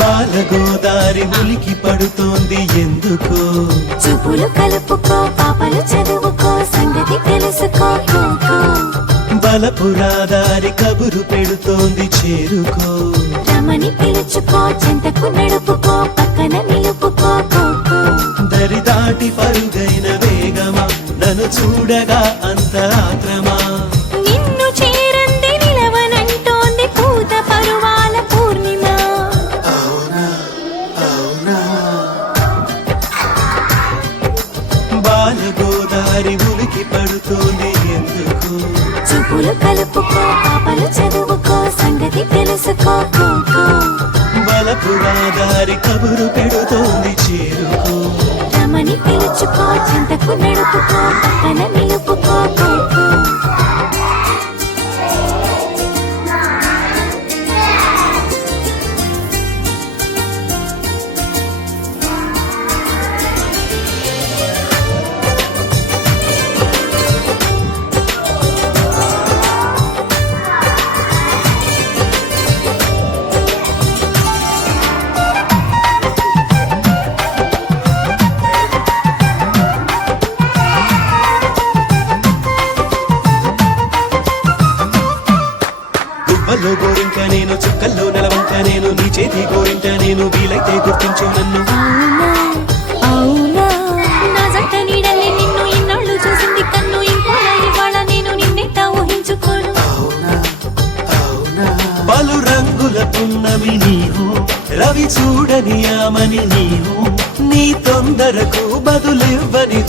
బాలగోదారి ఉలికి పడుతోంది ఎందుకో చూపులు కలుపుకో పాపలు చదువుకో సంగతి తెలుసుకో బలపురాదారి కబురు పెడుతోంది చేరుకో రమని పిలుచుకో చెంతకు నడుపుకో పక్కన నిలుపుకో దరి దాటి పరుగైన వేగమా నన్ను చూడగా అంత ఆత్రమా నిన్ను చేరంది నిలవనంటోంది పూత పరువాల పూర్ణిమ బాలగోదారి ఉలికి పడుతోంది ఎందుకు చూపులు కలుపుకో పాపలు చదువుకో సంగతి తెలుసుకో బలపురాదారి కబురు పెడుతోంది చేరుకో రమని పిలుచుకో చింతకు నడుపుకో పక్కన నిలుపుకో దువ్వల్లో గోరింక నేను చుక్కల్లో నెలవంక నేను నీ చేతి గోరింట నేను వీలైతే గుర్తించు నన్ను అవునా నా జంట నీడలే నిన్ను ఇన్నాళ్ళు చూసింది కన్ను ఇంకోలా ఇవాళ నేను నిన్నెట్ట ఊహించుకోను పలు రంగుల పున్నమి నీవు రవి చూడని ఆమని నీవు నీ తొందరకు బదులివ్వని